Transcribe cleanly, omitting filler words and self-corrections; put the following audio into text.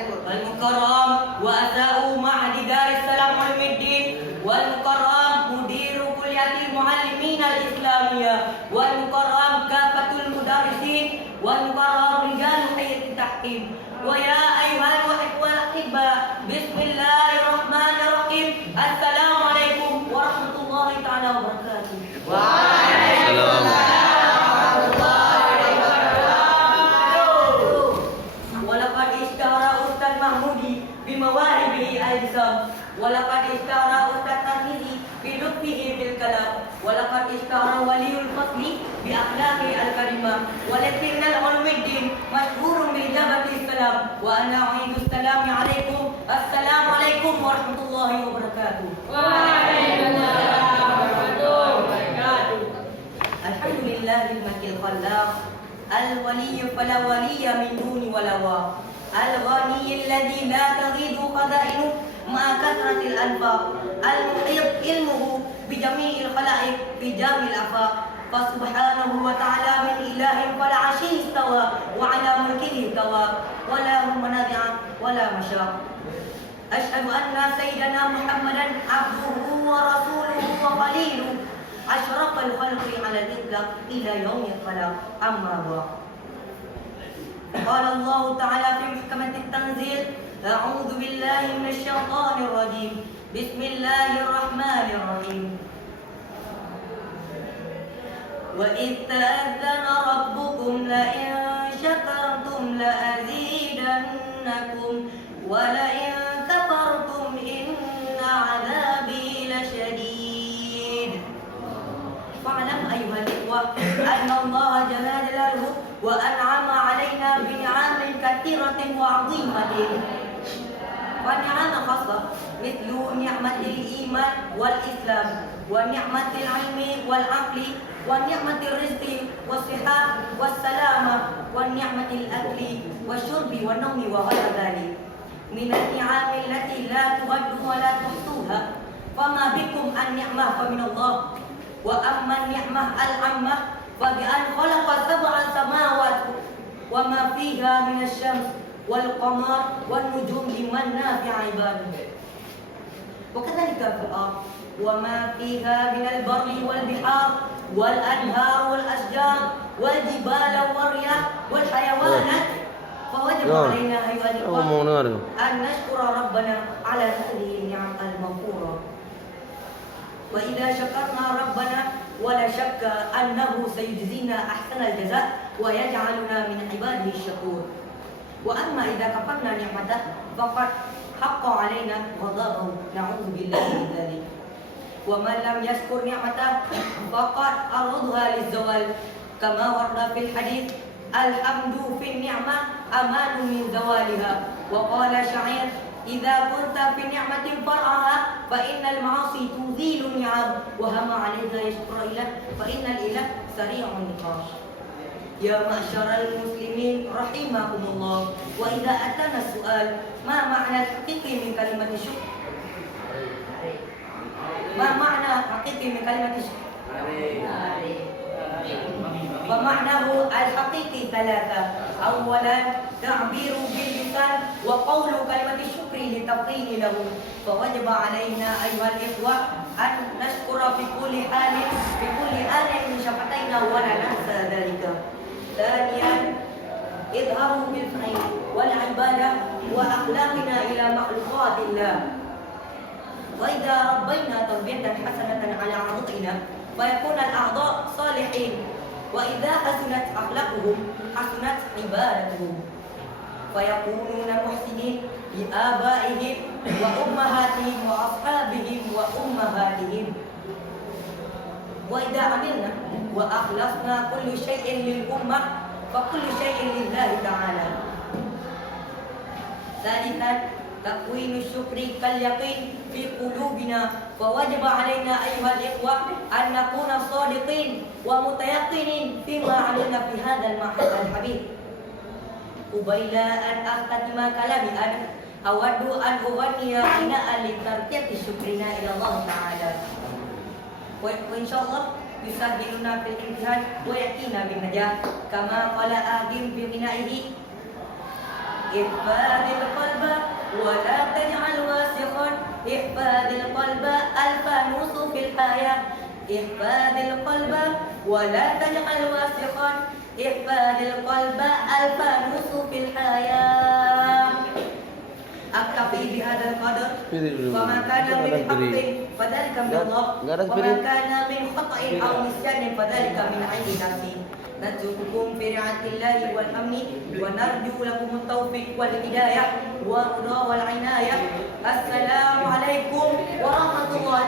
والمكرم وأساء معهد دار السلام علم الدين، والمكرم مدير كلية المعلمين الإسلامية، والمكرم كافة المدرسين، والمكرم رجال هيئة التحكيم. ويا أيها الإخوة الأحباء، بسم الله الرحمن الرحيم. السلام عليكم ورحمة الله تعالى وبركاته. ولقد اشتهر أستاذ محمودي بمواهبه الجسام، ولقد اشتهر أستاذ ترمذي بلطفه بالكلام، ولقد اشتهر ولي الفضل بأخلاقه الكريمة، ولكن العلم الدين مشهور بإجابة السلام. وأنا أعيد السلام عليكم. السلام عليكم ورحمة الله وبركاته. وعليكم السلام ورحمة الله وبركاته. الحمد لله الملك الخلاق، الولي فلا ولي من دون ولواء، الغني الذي لا تغيض خزائنه مع كثرة الأنفاق، المحيط علمه بجميع الخلائق في جميع الآفاق، فسبحانه وتعالى من إله فلا عشي استوى وعلى ملكه استوى، ولا منازع ولا مشاق. أشهد أن سيدنا محمدا عبده ورسوله وخليله، أشرف الخلق على الإطلاق إلى يوم الخلاق. أما بعد، قال الله تعالى في محكمة التنزيل: أعوذ بالله من الشيطان الرجيم، بسم الله الرحمن الرحيم. وإذ تأذن ربكم لئن شكرتم لأزيدنكم ولئن كفرتم إن عذابي لشديد. فاعلم أيها الإخوة أن الله جل جلاله وأنعم علينا بنعم كثيرة وعظيمة، ونعم خاصة مثل نعمة الإيمان والإسلام، ونعمة العلم والعقل، ونعمة الرزق والصحة والسلامة، ونعمة الأكل والشرب والنوم وغير ذلك من النعم التي لا تعد ولا تحصوها. فما بكم النعمة فمن الله، وأما النعمة العامة فبأن خلق 7 سماوات وما فيها من الشمس والقمر والنجوم لمنافع عباده، وكذلك في الأرض وما فيها من البر والبحار والأنهار والأشجار والجبال والرياح والحيوانات. فوجب علينا أيها الإخوة أن نشكر ربنا على هذه النعم المغفورة. وإذا شكرنا ربنا ولا شك أنه سيجزينا أحسن الجزاء ويجعلنا من عباده الشكور. وأما إذا كفرنا نعمته فقد حق علينا غضبه، نعوذ بالله من ذلك. ومن لم يشكر نعمته فقد عرضها للزوال، كما ورد في الحديث: الحمد في النعمة أمان من زوالها. وقال شعير: إذا كنت في نعمة فرعها فإن المعاصي تزيل النعم، وهم عليها يشكر إله فإن الإله سريع النقاش. يا معشر المسلمين رحمكم الله، وإذا أتانا السؤال: ما معنى الحقيقي من كلمة الشكر؟ ما معنى حقيقي من كلمة الشكر؟ فمعناه الحقيقي 3: أولا تعبير باللسان وقول كلمة الشكر للتفضيل له، فوجب علينا أيها الإخوة أن نشكر في كل حال من شفتينا ولا ننسى ذلك. ثانيا إظهار بالفعل والعبادة وأخلاقنا إلى مخلوقات الله، وإذا ربينا تربية حسنة على أعضائنا فيكون الأعضاء صالحين، وإذا حسنت أخلاقهم حسنت عبادتهم فيكونون محسنين لآبائهم وأمهاتهم وأصحابهم وأمهاتهم. وإذا عملنا وأخلصنا كل شيء للأمة فكل شيء لله تعالى. ثالثا تكوين الشكر كاليقين في قلوبنا، فوجب علينا أيها الإخوة أن نكون صادقين ومتيقنين فيما عملنا في هذا المعهد الحبيب. قبيل أن أختتم كلامي أنا أود أن أغني غناء لتركية شكرنا إلى الله تعالى، وإن شاء الله يسهلنا في الامتحان ويأتينا بالنجاح، كما قال آدم في غنائه: احفظ القلب ولا تجعل واسخا احفظ القلب الفانوس في الحياة احفظ القلب ولا تجعل واسخا احفظ القلب الفانوس في الحياة أكتفي بهذا القدر وما كان من حق فذلك من الله وما كان من خطأ أو نسيان فذلك من عند نفسي نترككم في رعاية الله والأمن ونرجو لكم التوفيق والهداية والرضا والعناية السلام عليكم ورحمة الله